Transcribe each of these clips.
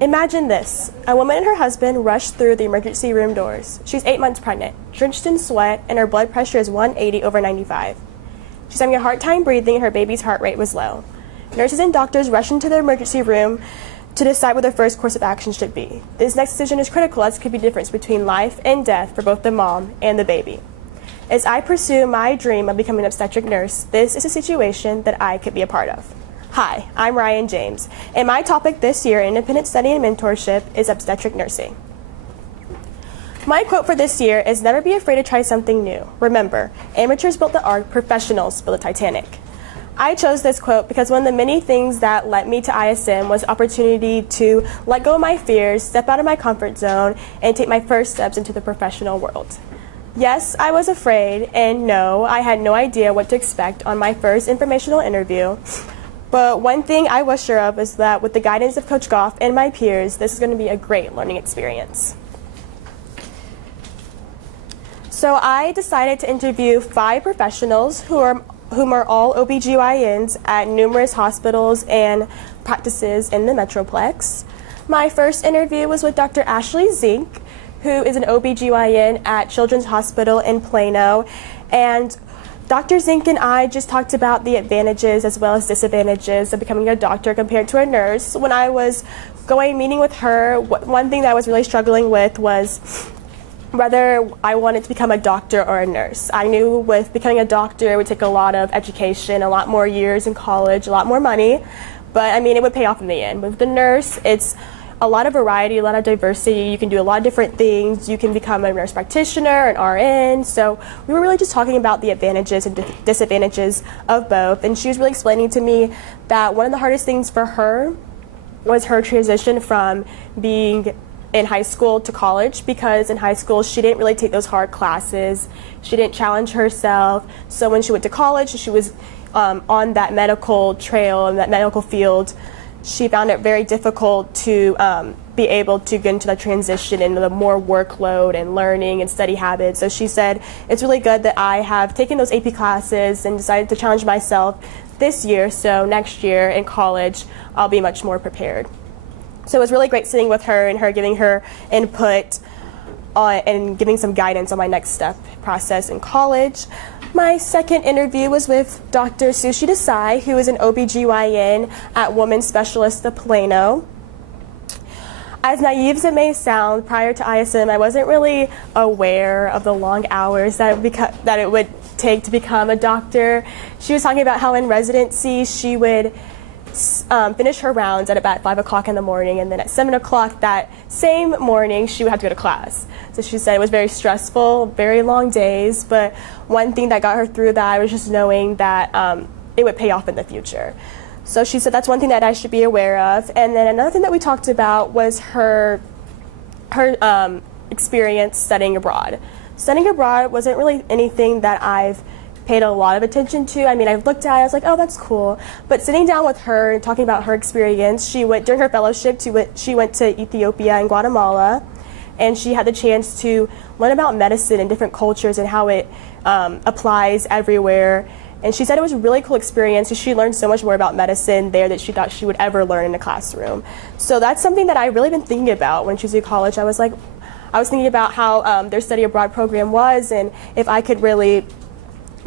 Imagine this. A woman and her husband rush through the emergency room doors. She's 8 months pregnant, drenched in sweat, and her blood pressure is 180/95. She's having a hard time breathing and her baby's heart rate was low. Nurses and doctors rush into the emergency room to decide what their first course of action should be. This next decision is critical as it could be the difference between life and death for both the mom and the baby. As I pursue my dream of becoming an obstetric nurse, this is a situation that I could be a part of. Hi, I'm Ryann James, and my topic this year in independent study and mentorship is obstetric nursing. My quote for this year is never be afraid to try something new. Remember, amateurs built the Ark, professionals built the Titanic. I chose this quote because one of the many things that led me to ISM was the opportunity to let go of my fears, step out of my comfort zone, and take my first steps into the professional world. Yes, I was afraid, and no, I had no idea what to expect on my first informational interview. But one thing I was sure of is that with the guidance of Coach Goff and my peers, this is going to be a great learning experience. So I decided to interview 5 professionals whom are all OBGYNs at numerous hospitals and practices in the Metroplex. My first interview was with Dr. Ashley Zink, who is an OBGYN at Children's Hospital in Plano, and Dr. Zink and I just talked about the advantages as well as disadvantages of becoming a doctor compared to a nurse. When I was meeting with her, one thing that I was really struggling with was whether I wanted to become a doctor or a nurse. I knew with becoming a doctor it would take a lot of education, a lot more years in college, a lot more money, but I mean it would pay off in the end. With the nurse, it's a lot of variety, a lot of diversity. You can do a lot of different things. You can become a nurse practitioner, an RN. So we were really just talking about the advantages and disadvantages of both. And she was really explaining to me that one of the hardest things for her was her transition from being in high school to college, because in high school she didn't really take those hard classes. She didn't challenge herself. So when she went to college, she was on that medical trail and that medical field. She found it very difficult to be able to get into the transition into the more workload and learning and study habits. So she said, it's really good that I have taken those AP classes and decided to challenge myself this year, so next year in college I'll be much more prepared. So it was really great sitting with her and her giving her input and giving some guidance on my next step process in college. My second interview was with Dr. Sushi Desai, who is an OBGYN at Women's Specialist of Plano. As naive as it may sound, prior to ISM, I wasn't really aware of the long hours that it would take to become a doctor. She was talking about how in residency she would finish her rounds at about 5 o'clock in the morning, and then at 7 o'clock that same morning she would have to go to class. So she said it was very stressful, very long days, but one thing that got her through that was just knowing that it would pay off in the future. So she said that's one thing that I should be aware of. And then another thing that we talked about was her experience studying abroad. Studying abroad wasn't really anything that I've paid a lot of attention to. I mean, I looked at it, I was like, oh, that's cool. But sitting down with her and talking about her experience, during her fellowship, she went to Ethiopia and Guatemala, and she had the chance to learn about medicine in different cultures and how it applies everywhere. And she said it was a really cool experience. She learned so much more about medicine there that she thought she would ever learn in a classroom. So that's something that I've really been thinking about when she was in college. I was thinking about how their study abroad program was and if I could really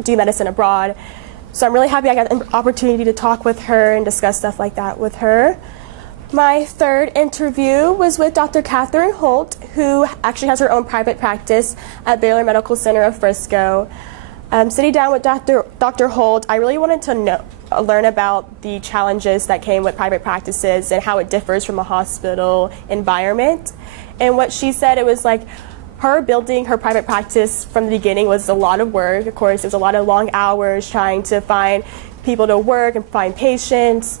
do medicine abroad. So I'm really happy I got an opportunity to talk with her and discuss stuff like that with her. My third interview was with Dr. Catherine Holt, who actually has her own private practice at Baylor Medical Center of Frisco. Sitting down with Dr. Holt, I really wanted to learn about the challenges that came with private practices and how it differs from a hospital environment. And what she said, it was like her building her private practice from the beginning was a lot of work. Of course, it was a lot of long hours trying to find people to work and find patients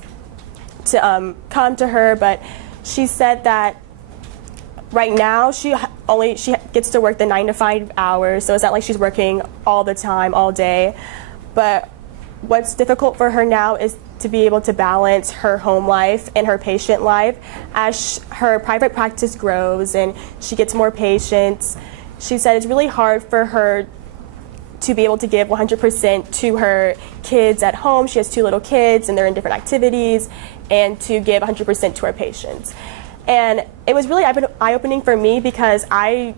to come to her. But she said that right now she gets to work the 9 to 5 hours, so it's not like she's working all the time, all day. But what's difficult for her now is to be able to balance her home life and her patient life as her private practice grows and she gets more patients. She said it's really hard for her to be able to give 100% to her kids at home. She has 2 little kids and they're in different activities, and to give 100% to her patients. And it was really eye-opening for me because I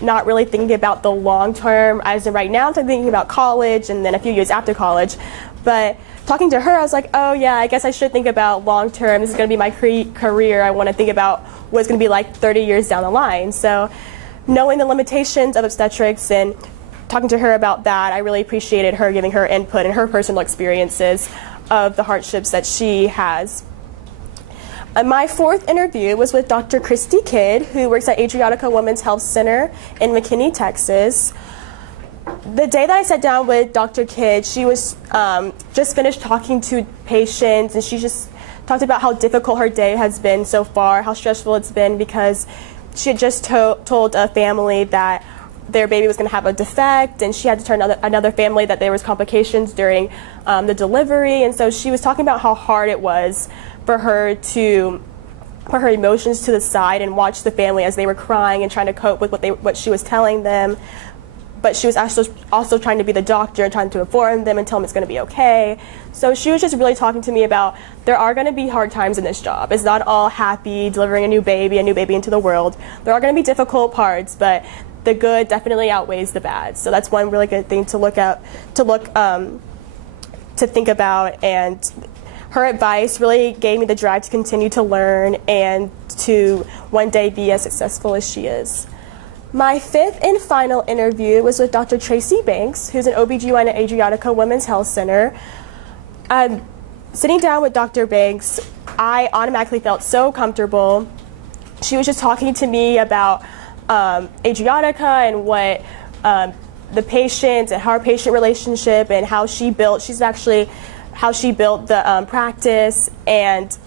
not really thinking about the long term as in right now. I'm thinking about college and then a few years after college. But talking to her, I was like, oh yeah, I guess I should think about long term. This is going to be my career. I want to think about what it's going to be like 30 years down the line. So knowing the limitations of obstetrics and talking to her about that, I really appreciated her giving her input and her personal experiences of the hardships that she has. My 4th interview was with Dr. Christy Kidd, who works at Adriatica Women's Health Center in McKinney, Texas. The day that I sat down with Dr. Kidd, she was just finished talking to patients, and she just talked about how difficult her day has been so far, how stressful it's been, because she had just told a family that their baby was going to have a defect, and she had to tell another family that there was complications during the delivery. And so she was talking about how hard it was for her to put her emotions to the side and watch the family as they were crying and trying to cope with what she was telling them. But she was also trying to be the doctor and trying to inform them and tell them it's going to be okay. So she was just really talking to me about there are going to be hard times in this job. It's not all happy delivering a new baby into the world. There are going to be difficult parts, but the good definitely outweighs the bad. So that's one really good thing to think about. And her advice really gave me the drive to continue to learn and to one day be as successful as she is. My 5th and final interview was with Dr. Tracy Banks, who's an OBGYN at Adriatica Women's Health Center. Sitting down with Dr. Banks, I automatically felt so comfortable. She was just talking to me about Adriatica and what the patient and her patient relationship and how she built the practice. And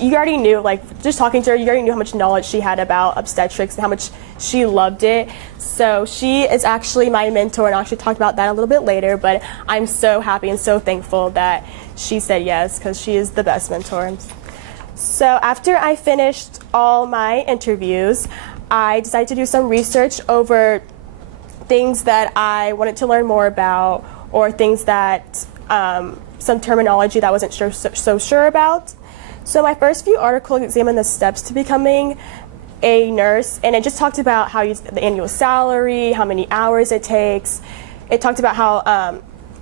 you already knew, like, just talking to her, you already knew how much knowledge she had about obstetrics and how much she loved it. So she is actually my mentor, and I'll actually talk about that a little bit later, but I'm so happy and so thankful that she said yes, because she is the best mentor. So after I finished all my interviews, I decided to do some research over things that I wanted to learn more about, or things that, some terminology that I wasn't so sure about. So my first few articles examined the steps to becoming a nurse, and it just talked about how the annual salary, how many hours it takes. It talked about how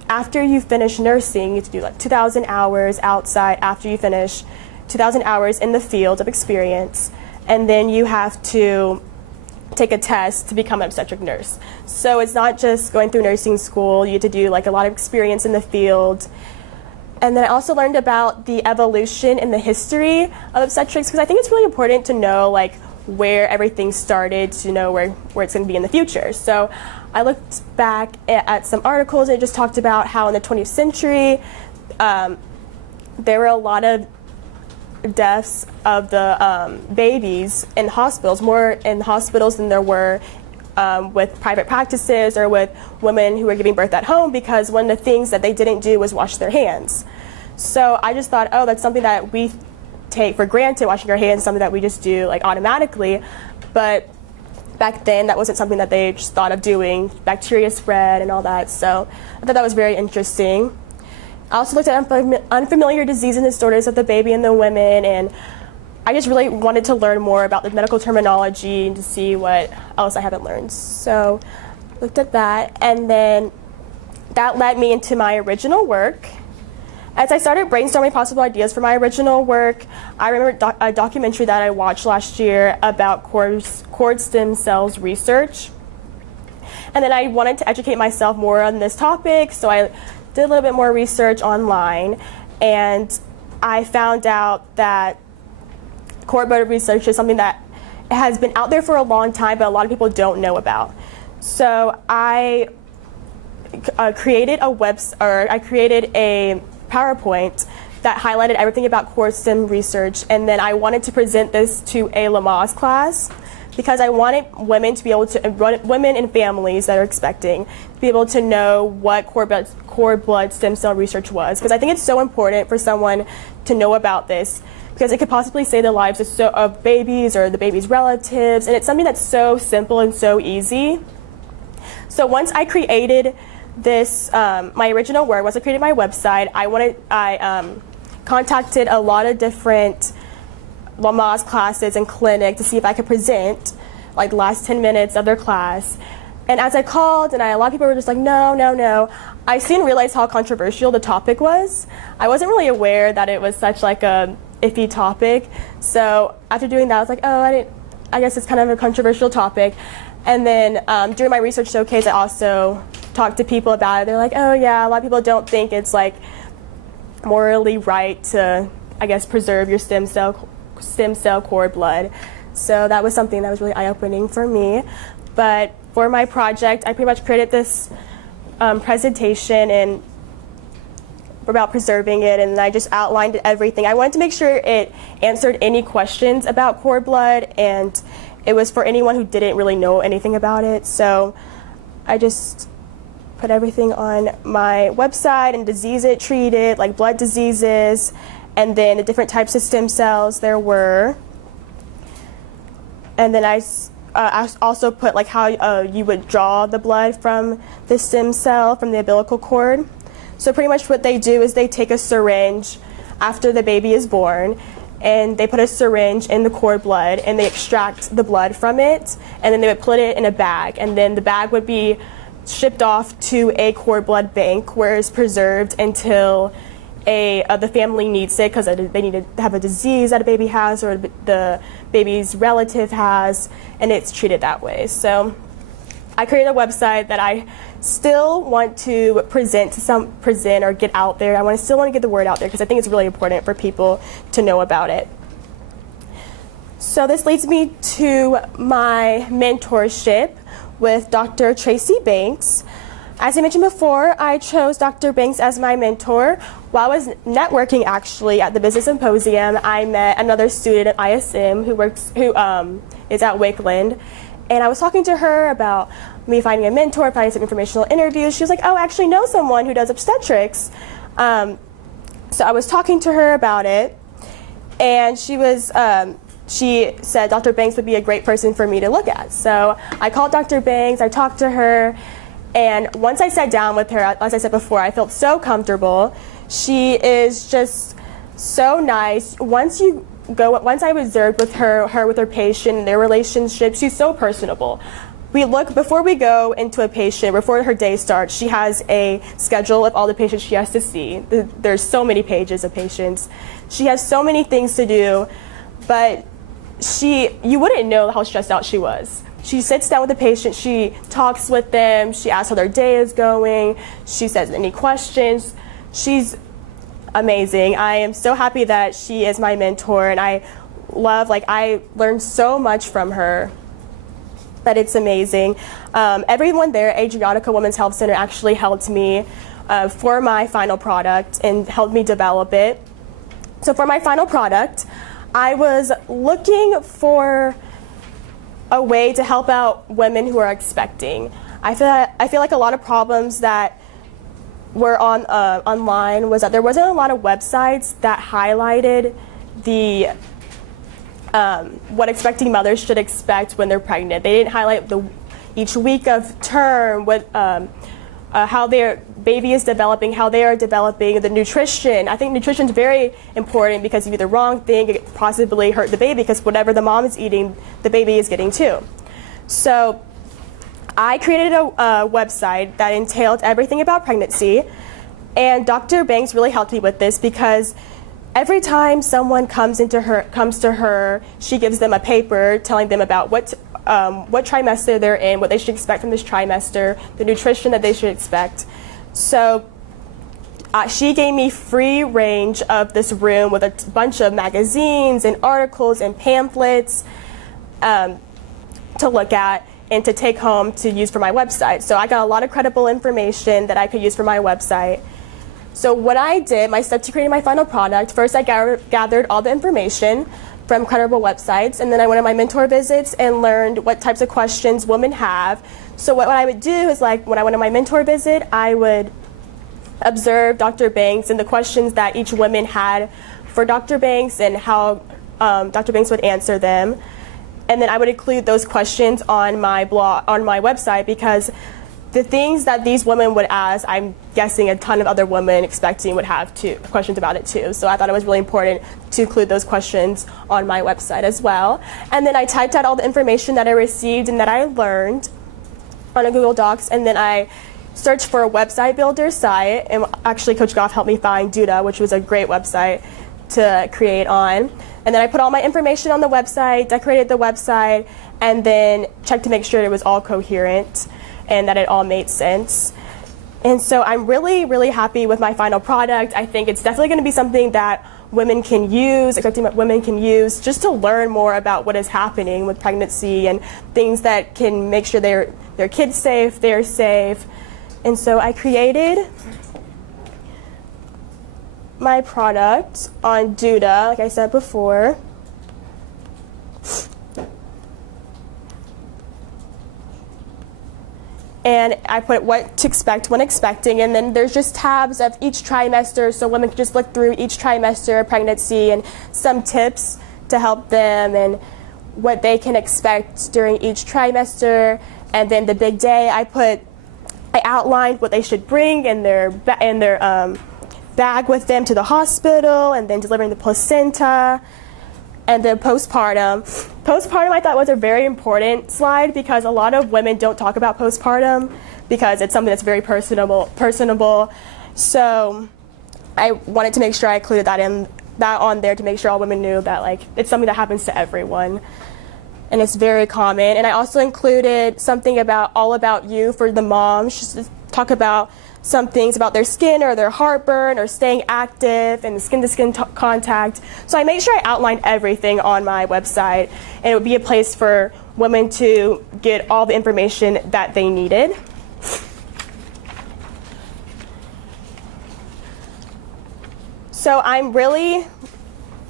after you finish nursing, you have to do like 2,000 hours outside after you finish, 2,000 hours in the field of experience, and then you have to take a test to become an obstetric nurse. So it's not just going through nursing school, you have to do like a lot of experience in the field. And then I also learned about the evolution and the history of obstetrics, because I think it's really important to know like where everything started, to know where it's going to be in the future. So I looked back at some articles, and it just talked about how in the 20th century there were a lot of deaths of the babies in hospitals, more in hospitals than there were with private practices or with women who were giving birth at home, because one of the things that they didn't do was wash their hands. So I just thought, oh, that's something that we take for granted, washing our hands, something that we just do like automatically. But back then that wasn't something that they just thought of doing. Bacteria spread and all that. So I thought that was very interesting. I also looked at unfamiliar diseases and disorders of the baby and the women, and I just really wanted to learn more about the medical terminology and to see what else I haven't learned. So I looked at that, and then that led me into my original work. As I started brainstorming possible ideas for my original work, I remember a documentary that I watched last year about cord stem cells research. And then I wanted to educate myself more on this topic, so I did a little bit more research online, and I found out that cord blood research is something that has been out there for a long time, but a lot of people don't know about. So I created a PowerPoint that highlighted everything about cord stem research, and then I wanted to present this to a Lamaze class, because I wanted women to be able to, women and families that are expecting, to be able to know what cord blood stem cell research was, because I think it's so important for someone to know about this, because it could possibly save the lives of babies or the baby's relatives, and it's something that's so simple and so easy. So once I created this, my original work, once I created my website, I contacted a lot of different Lamaze classes and clinics to see if I could present like the last 10 minutes of their class. And as I called, and a lot of people were just like, no, no, no, I soon realized how controversial the topic was. I wasn't really aware that it was such like a iffy topic. So after doing that, I was like, oh, I guess it's kind of a controversial topic. And then during my research showcase, I also talked to people about it. They're like, oh yeah, a lot of people don't think it's like morally right to, I guess, preserve your stem cell cord blood. So that was something that was really eye-opening for me. But for my project, I pretty much created this presentation and about preserving it, and I just outlined everything. I wanted to make sure it answered any questions about cord blood, and it was for anyone who didn't really know anything about it. So I just put everything on my website and disease it treated, like blood diseases, and then the different types of stem cells there were. And then I also put like how you would draw the blood from the stem cell, from the umbilical cord. So pretty much what they do is they take a syringe after the baby is born, and they put a syringe in the cord blood, and they extract the blood from it, and then they would put it in a bag, and then the bag would be shipped off to a cord blood bank where it's preserved until the family needs it, because they need to have a disease that a baby has or the baby's relative has, and it's treated that way. So I created a website that I still want to present or get out there. I still want to get the word out there because I think it's really important for people to know about it. So this leads me to my mentorship with Dr. Tracy Banks. As I mentioned before, I chose Dr. Banks as my mentor. While I was networking actually at the Business Symposium, I met another student at ISM who is at Wakeland. And I was talking to her about me finding a mentor, finding some informational interviews. She was like, oh, I actually know someone who does obstetrics. So I was talking to her about it, and she said Dr. Banks would be a great person for me to look at. So I called Dr. Banks, I talked to her, and once I sat down with her, as I said before, I felt so comfortable. She is just so nice. Once I observed with her with her patient and their relationship, she's so personable. Before we go into a patient, before her day starts, she has a schedule of all the patients she has to see. There's so many pages of patients. She has so many things to do, but you wouldn't know how stressed out she was. She sits down with the patient, she talks with them, she asks how their day is going, she says any questions. She's amazing. I am so happy that she is my mentor, and I learned so much from her that it's amazing. Everyone there at Adriatica Women's Health Center actually helped me for my final product and helped me develop it. So for my final product, I was looking for a way to help out women who are expecting. I feel like a lot of problems that were online was that there wasn't a lot of websites that highlighted the what expecting mothers should expect when they're pregnant. They didn't highlight each week of term, how their baby is developing, how they are developing, the nutrition. I think nutrition is very important because if you do the wrong thing, it could possibly hurt the baby because whatever the mom is eating, the baby is getting too. So I created a website that entailed everything about pregnancy, and Dr. Banks really helped me with this because every time someone comes to her, she gives them a paper telling them about what trimester they're in, what they should expect from this trimester, the nutrition that they should expect. So she gave me free range of this room with a bunch of magazines and articles and pamphlets to look at and to take home to use for my website. So I got a lot of credible information that I could use for my website. So what I did, my step to creating my final product, first I gathered all the information from credible websites, and then I went on my mentor visits and learned what types of questions women have. So what I would do is, like, when I went on my mentor visit, I would observe Dr. Banks and the questions that each woman had for Dr. Banks and how Dr. Banks would answer them. And then I would include those questions on my blog, on my website, because the things that these women would ask, I'm guessing a ton of other women expecting would have questions about it too. So I thought it was really important to include those questions on my website as well. And then I typed out all the information that I received and that I learned on a Google Docs, and then I searched for a website builder site, and actually Coach Goff helped me find Duda, which was a great website to create on. And then I put all my information on the website, decorated the website, and then checked to make sure it was all coherent and that it all made sense. And so I'm really, really happy with my final product. I think it's definitely going to be something that women can use, expecting that women can use, just to learn more about what is happening with pregnancy and things that can make sure their kids safe, they're safe. And so I created my product on Duda, like I said before. And I put what to expect when expecting, and then there's just tabs of each trimester, so women can just look through each trimester of pregnancy and some tips to help them and what they can expect during each trimester. And then the big day, I outlined what they should bring in their bag with them to the hospital, and then delivering the placenta. And then postpartum. Postpartum I thought was a very important slide because a lot of women don't talk about postpartum because it's something that's very personable. So I wanted to make sure I included that on there to make sure all women knew that it's something that happens to everyone. And it's very common. And I also included something all about you for the moms, just to talk about some things about their skin or their heartburn or staying active and the skin-to-skin contact. So I made sure I outlined everything on my website, and it would be a place for women to get all the information that they needed. So I really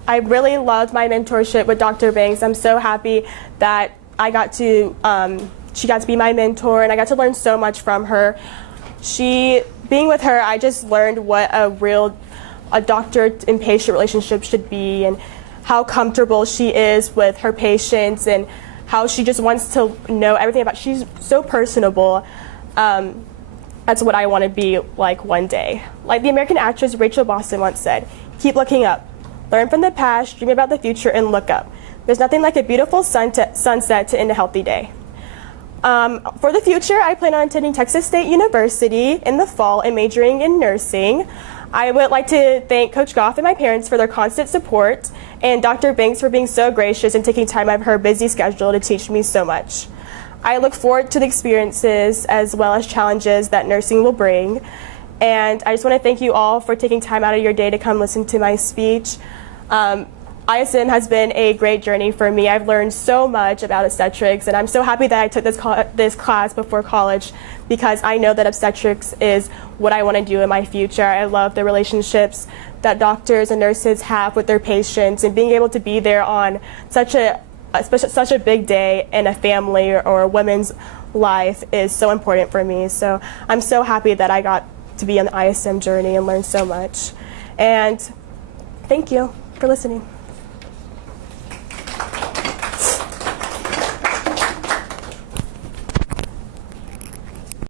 loved my mentorship with Dr. Banks. I'm so happy that she got to be my mentor, and I got to learn so much from her. Being with her, I just learned what a doctor and patient relationship should be, and how comfortable she is with her patients, and how she just wants to know everything about. She's so personable. That's what I want to be like one day. Like the American actress Rachel Boston once said, "Keep looking up. Learn from the past, dream about the future, and look up. There's nothing like a beautiful sunset to end a healthy day." For the future, I plan on attending Texas State University in the fall and majoring in nursing. I would like to thank Coach Goff and my parents for their constant support, and Dr. Banks for being so gracious and taking time out of her busy schedule to teach me so much. I look forward to the experiences as well as challenges that nursing will bring. And I just want to thank you all for taking time out of your day to come listen to my speech. ISM has been a great journey for me. I've learned so much about obstetrics, and I'm so happy that I took this class before college because I know that obstetrics is what I want to do in my future. I love the relationships that doctors and nurses have with their patients, and being able to be there on such a big day in a family or a woman's life is so important for me. So I'm so happy that I got to be on the ISM journey and learn so much. And thank you for listening.